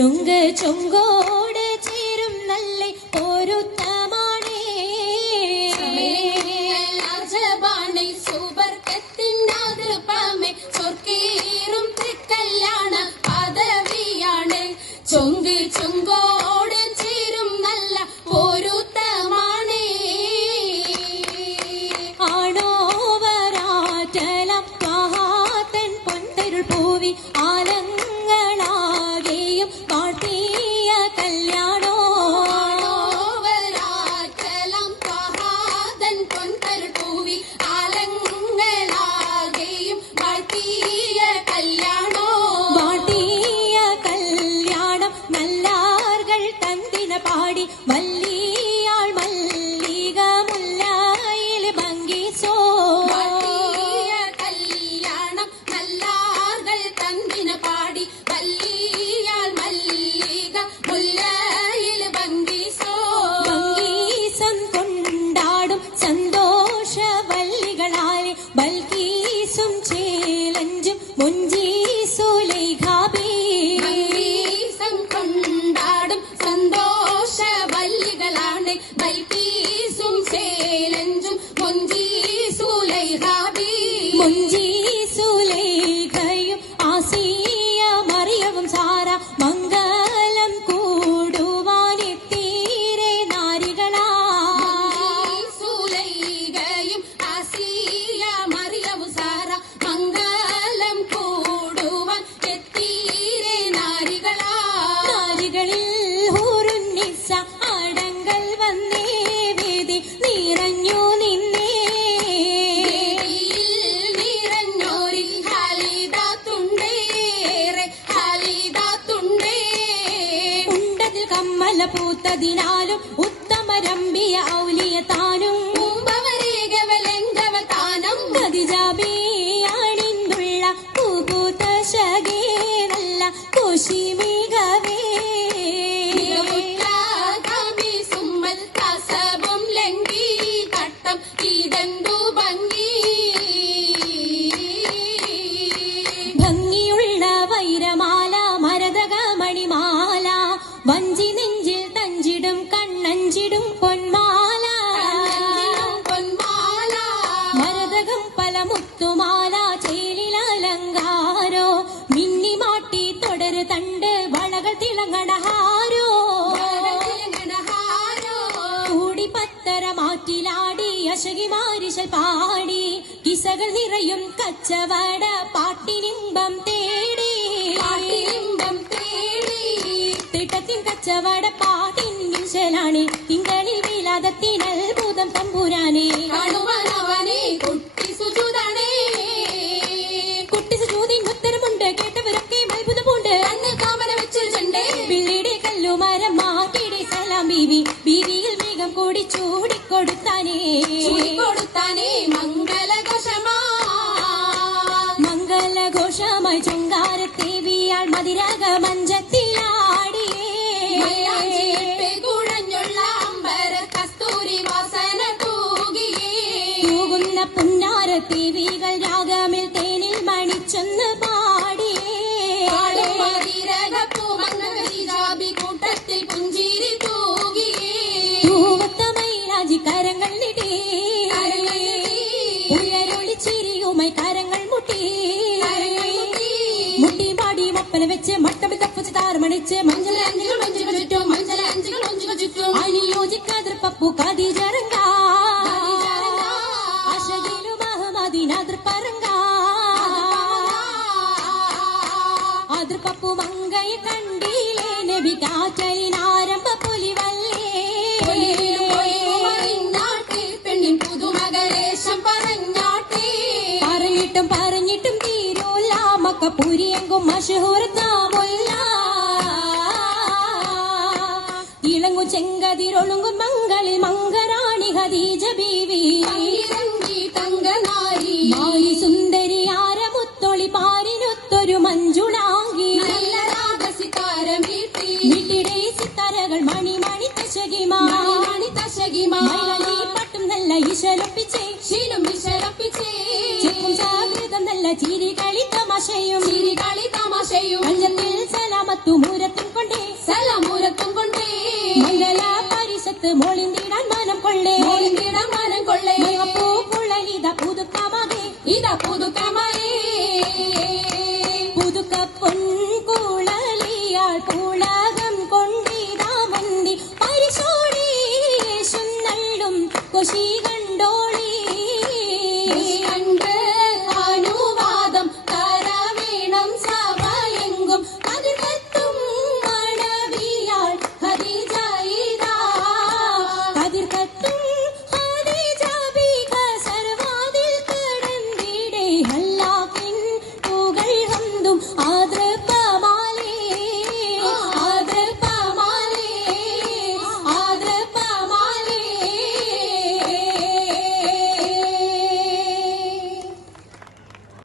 ചുങ്ക് ചുങ്കോട് ചേരും നല്ല പൊരുത്തമാണേ സുബർക്കത്തിനാതൃപ്പമേ ചൊർക്കേറും തൃക്കല്യാണ പദവിയാണ്. ചുങ്ക് ചുങ്കോട് ചേരും നല്ല പൊരുത്തമാണേ. ആണോവരാറ്റലം മഹാത്തൻ പൊൻതരുൾ പൂവി ആലങ്ങളാകെയും പാട്ടിയ കല്യാണോ. ആണോവരാറ്റലം മഹാതൻ പൊൻതരുൾ പൂവി ആലങ്ങളാകെയും പാട്ടിയ കല്യാണോ. പാട്ടിയ കല്യാണം നല്ലാർകൾ തന്തിന പാടി മല്ലിയാൾ മല്ലിക മുല്ലായിൽ ഭംഗിസോ. പാട്ടിയ കല്യാണം നല്ലാർകൾ തന്തിന പാടി വല്ലിയാൾ മല്ലിക മുല്ലയിൽ ഭംഗിസോ. ഭംഗീസം കൊണ്ടാടും സന്തോഷവല്ലികളാലെ ബൽക്കീസും ചേലഞ്ചും മുഞ്ചീസുലൈഖാബി. ഭംഗീസം കൊണ്ടാടും സന്തോഷവല്ലികളാണ് ബൽക്കീസും ചേലഞ്ചും മുഞ്ചീസുലൈഖാബി. മുഞ്ചീസുലൈഖയും ആസിയ മറിയവും സാറ മംഗലം കൂടുവാനെത്തീരെ നാരികളാ. സുലൈഖയും ആസിയ മറിയവും സാറ മംഗലം കൂടുവാൻ എത്തീരെ നാരികളാ. നാരികളിൽ ഹൂറുന്നിസ അടങ്കൽ വന്നേ വേദി നിറഞ്ഞു നിന്നേ. വേദിയിൽ നിറഞ്ഞോരി ഹാലിദാത്തുണ്ടേറെ ഹാലിദാത്തുണ്ടേ. ഉണ്ടതിൽ കമ്മല പൂത്തതിനാലും ഉത്തമരമ്പിയ ഔലിയ താനും മുമ്പവരേകവലങ്കവതാനം ഖദീജാബിയാണിന്നുള്ള പൂപൂത്ത ശകേ നല്ല കുശിമികവേ. മികവുറ്റാകാമി സുമ്മൽ കസബും ലംഘി തട്ടം ഇതെന്തു ഭംഗി. ഭംഗിയുള്ള വൈരമാല മരതക മണിമാല വഞ്ചി നെഞ്ചിൽ തഞ്ചിടും കണ്ണഞ്ചിടും പൊന്മാല. പൊന്മാല മരതകം പല മുത്തുമാല ചേലിലലങ്കാരോ മിന്നിമാട്ടി തുടര് തണ്ട് വളകൾ തിളങ്ങണഹാരോ. കൂടി പത്തര മാറ്റിലാടി അശകിമാരിശൽ പാടി കിസകൾ നിറയും കച്ചവട പാട്ടിനിമ്പം തേടി. പാട്ടിലിമ്പം തേടി തിട്ടത്തിൻ കച്ചവട പാട്ടിൻശലാണ് തിങ്കളിൽ വിലാദത്തിനത്ഭുതം തമ്പുരാനെ. കാണുവാനവനെ കുട്ടി സുജൂദാണേ. കുട്ടി സുജൂദിൻ ഉത്തരമുണ്ട് കേട്ടവരൊക്കെ അത്ഭുതമുണ്ട്. കണ്ണ് കാമന വെച്ചിട്ടുണ്ട് പിള്ളിയുടെ കല്ലുമരം മാറ്റിയുടെ സലാം ബീവി ബീവിയിൽ വേഗം കൂടി ചൂടിക്കൊടുത്താനേ. കൊടുത്താനേ മംഗളഘോഷമാ മംഗളഘോഷമായി ചുങ്കാരത്തേവിയാൾ മതിരക മഞ്ചത്തിലാടിയേ. കുഴഞ്ഞുള്ള അമ്പര കസ്തൂരി വാസന തൂകിയേ. തൂകുന്ന പുന്നാരത്തേവികൾ രാഗമിൽ തേനിൽ മണിച്ചൊന്ന് പാടിയേ. പാടും മതിരകപ്പൂമംഗലീജാബി കൂട്ടത്തിൽ പുഞ്ചിരി തൂകിയേ. തൂവത്ത മൈലാജി കരങ്ങൾ നിടേ. കരങ്ങൾ നീട്ടി. ഉയരൊളി ചിരിയുമായി കരങ്ങൾ മുട്ടി. കരങ്ങൾ മുട്ടി. മുട്ടി പാടി മപ്പന വെച്ച് മട്ടമിൽ തപ്പുച്ച് താറുമണിച്ച് മഞ്ചലഞ്ചികൾ മഞ്ചുകൾ ചുറ്റും മഞ്ചലഞ്ചികൾ മഞ്ചുകൾ ചുറ്റും അനുയോജിക്കാതിർ പപ്പു കദീജറങ്ക അശകിലു മഹമദിനാതിർ പറങ്ക അതിർ പപ്പു മങ്കയെ കണ്ടില്ലേ നബി കാറ്റലിനാരംഭ പുലിവല്ലേ. പെണ്ണിൻ പുതുമകളേശം പറഞ്ഞാട്ടേ. പറഞ്ഞിട്ടും പറഞ്ഞിട്ടും തീരൂല്ല മക്കപ്പൂരിയെങ്കും മഷഹൂർത്താമുല്ല. ഇളങ്ങു ചെങ്കതിരൊളുങ്ങും മംഗളിൽ മംഗറാണി ഖദീജ ബീവി. ഇറങ്ങി തങ്കനാരി മാലി സുന്ദരിയാര മുത്തൊളി പാരിനൊത്തൊരു മഞ്ജുളാങ്കി. നല്ല രാഗസിതാരം വീട്ടി. വീട്ടിടെ സിത്താരകൾ മണി മണി തശകിമാ മണി തശകിമാ മൈലാഞ്ചി പട്ടും നല്ല ഇശലൊപ്പിച്ചേ. ശീലം വിശലപ്പിച്ചേ. ചെക്കും സാകൃതം നല്ല ചിരി കളി തമാശയും ചിരി കളി തമാശയും പഞ്ചത്തിൽ സലാമത്തു മൂരത്തും കൊണ്ടേ ഇതാ പുതുക്കമയേ